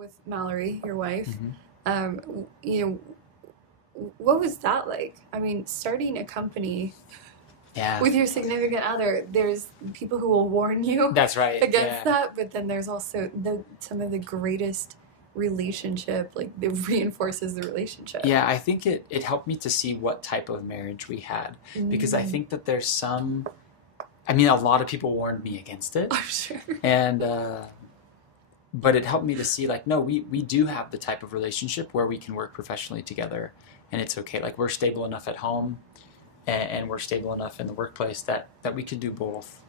with Mallory, your wife. Mm-hmm. You know, what was that like? I mean, starting a company with your significant other, there's people who will warn you That's right. against that, but then there's also some of the greatest relationship, like it reinforces the relationship. Yeah, I think it helped me to see what type of marriage we had, because I think that there's some, I mean, a lot of people warned me against it. I'm sure. And, but it helped me to see, like, no, we do have the type of relationship where we can work professionally together and it's okay. Like, we're stable enough at home and we're stable enough in the workplace that we could do both.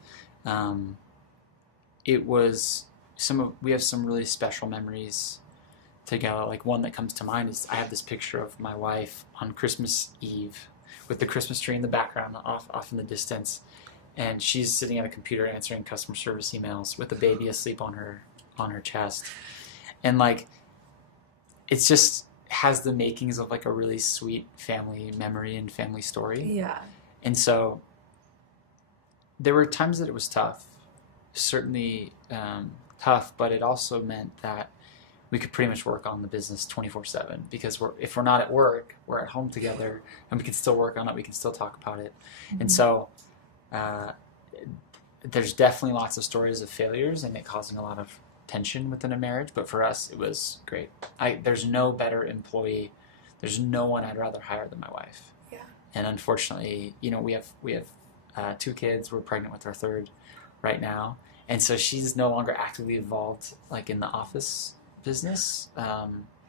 It was we have some really special memories together. Like, one that comes to mind is I have this picture of my wife on Christmas Eve with the Christmas tree in the background off in the distance. And she's sitting at a computer answering customer service emails with a baby asleep on her chest. And like, it's just has the makings of like a really sweet family memory and family story. Yeah. And so there were times that it was tough, certainly tough, but it also meant that we could pretty much work on the business 24/7, because if we're not at work, we're at home together and we can still work on it. We can still talk about it. Mm-hmm. And so there's definitely lots of stories of failures and it causing a lot of tension within a marriage, but for us it was great. There's no better employee, there's no one I'd rather hire than my wife. Yeah. And unfortunately, you know, we have 2 kids. We're pregnant with our 3rd right now, and so she's no longer actively involved like in the office business.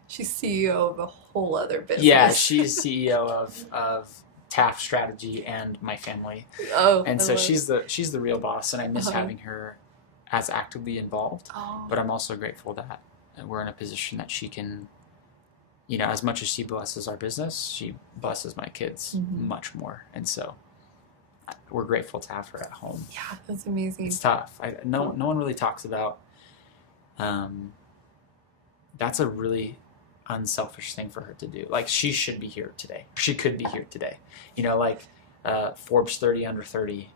She's CEO of a whole other business. Yeah, she's CEO of Taft Strategy and my family. Oh, and so she's the real boss, and I miss having her as actively involved. Oh. But I'm also grateful that we're in a position that she can, you know, as much as she blesses our business, she blesses my kids much more, and so we're grateful to have her at home. Yeah, that's amazing. It's tough. No one really talks about. That's a really unselfish thing for her to do. Like, she should be here today. She could be here today. You know, like Forbes 30 under 30.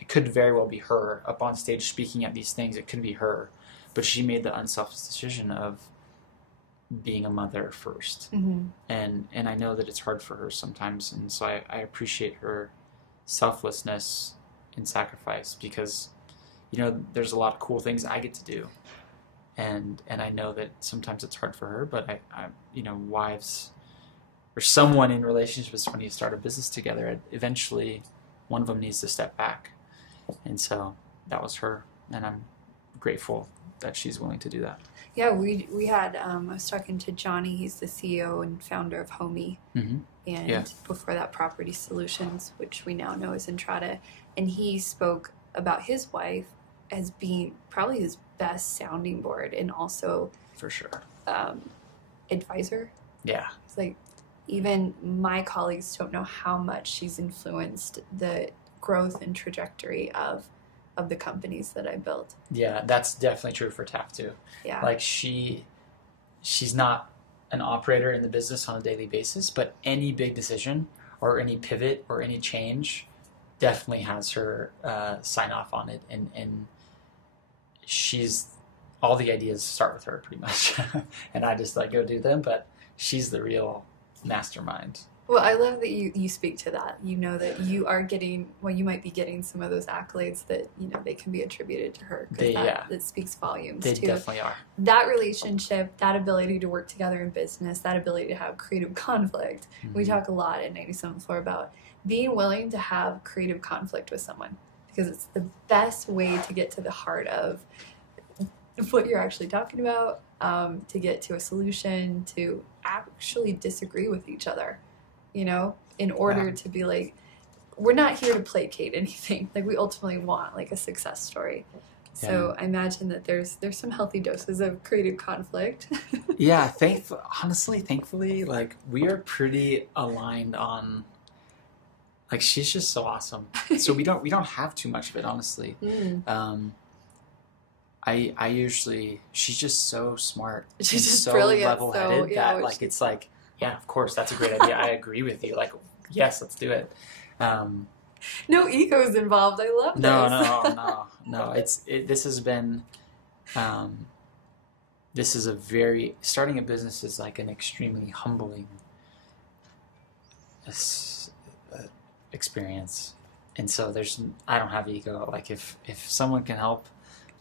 It could very well be her up on stage speaking at these things. It could be her, but she made the unselfish decision of being a mother first. Mm-hmm. And I know that it's hard for her sometimes, and so I appreciate her selflessness and sacrifice, because, you know, there's a lot of cool things I get to do. And I know that sometimes it's hard for her, but I you know, wives or someone in relationships, when you start a business together, eventually one of them needs to step back. And so that was her, and I'm grateful that she's willing to do that. Yeah, we had, I was talking to Johnny, he's the CEO and founder of Homey, and before that Property Solutions, which we now know is Entrada, and he spoke about his wife as being probably his best sounding board, and also for sure advisor. Yeah, it's like, even my colleagues don't know how much she's influenced the growth and trajectory of the companies that I built. Yeah, that's definitely true for Taft too. Yeah, like she's not an operator in the business on a daily basis, but any big decision or any pivot or any change definitely has her sign off on it, and she's, all the ideas start with her pretty much. And I just like go do them, but she's the real mastermind. Well, I love that you speak to that. You know that you are getting, well, you might be getting some of those accolades that, you know, they can be attributed to her. That speaks volumes they too. Definitely are. That relationship, that ability to work together in business, that ability to have creative conflict. Mm-hmm. We talk a lot at 97th Floor about being willing to have creative conflict with someone, because it's the best way to get to the heart of what you're actually talking about, to get to a solution, to actually disagree with each other, you know, in order to be like, we're not here to placate anything. Like, we ultimately want like a success story. So I imagine that there's some healthy doses of creative conflict. Yeah, thankfully, like, we are pretty aligned on, like, she's just so awesome. So we don't have too much of it, honestly. I usually, she's just so smart. She's just so brilliant, level-headed that like, it's like, yeah, of course, that's a great idea. I agree with you. Like, yes, let's do it. No egos involved. I love this. No. This has been, this is starting a business is like an extremely humbling experience. And so I don't have ego. Like if someone can help,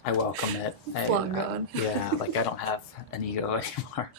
I welcome it. Long gone. Yeah, like I don't have an ego anymore.